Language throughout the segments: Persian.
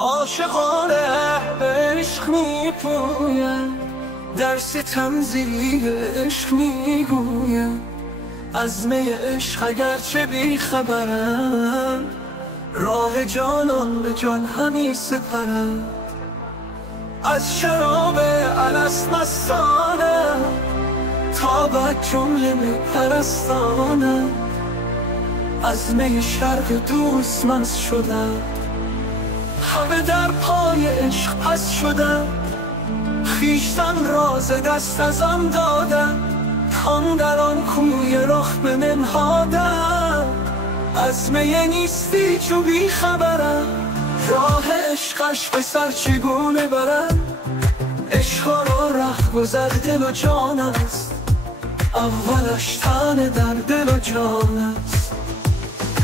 عاشقانه عشق میپویم، درس تنزیل عشق میگویم. از می عشق اگرچه بیخبرم، راه جانان به جان همی سپرم. از شراب الست مستانم، تا بعد جمله می پرستانم. از می شرق دوست مست شدم، همه در پای عشق پست شدم. خویشتن را ز دست ازم دادم، کان در آن کوی رخ بننهادم. از می نیستی چو بی خبرم، راه عشقش به سر چگونه برم. عشق را رهگذر دل و جان است، اولش تن در دل و جان است.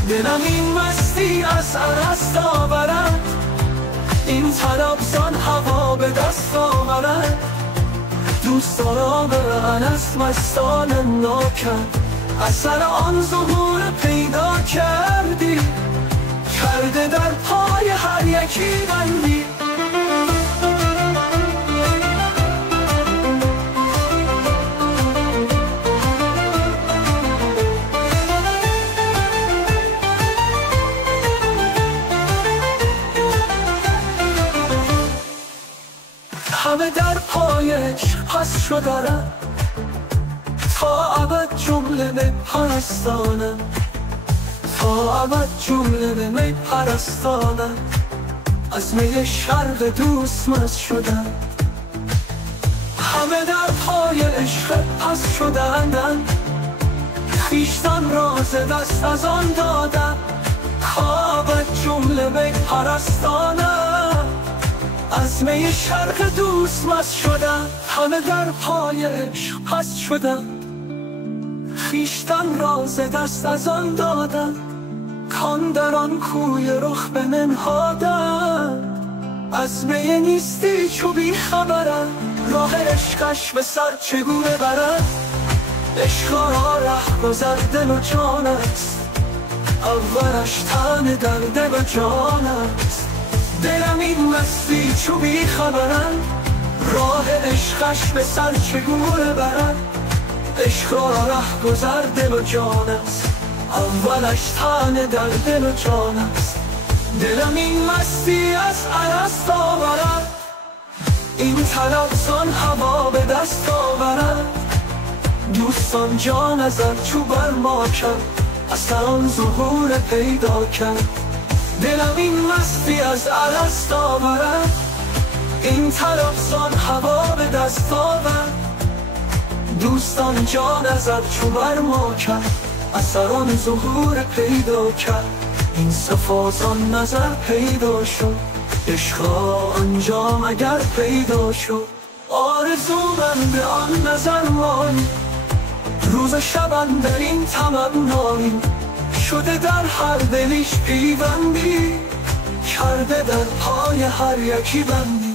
دلم این مستی از الست آورد، این طلب زان هوا به دست آورد. دوست دارا به الست مستان ناکرد، اثر آن ظهور پیدا کردی. کرده در پای هر یکی بندی. همه در پای عشق پست شدم، تا ابد جمله می پرستانم. تا ابد جمله به می پرستانم. از می شرق دوست مست شدم، همه در پای عشق پست شدندم. خویشتن را ز دست از آن دادم، تا ابد جمله می پرستانم. از می شرق دوست مست شدم، همه در پای عشق پست شدم. خویشتن را ز دست از آن دادم، کان در آن کوی رخ بننهادم. از می نیستی چو بی خبرم، راه عشقش به سر چگونه برم. عشق را رهگذر دل و جان است، اولش تن در دل و جان است. دلم این مستی چو بی خبرم، راه عشقش به سر چگونه برم. عشق را رهگذر دل و جان است، اولش تن در دل و جان است. دلم این مستی از الست آورد، این طلب زان هوا به دست آورد. دوستان جان ازر چو بر ما کرد، اثر آن ظهور پیدا کرد. دلم این مستی از الست آورد، این طلب زان هوا به دست آورد. دوستان جان ازر چو بر ما کرد، اثر آن ظهور پیدا کرد. این صفا زان نظر پیدا شد، عشقا آنجا مگر پیدا شد. آرزو من به آن نظر مانی، روز شبم در این تمنایی. شده در هر دلیش پیوندی، کرده در پای هر یکی بندی.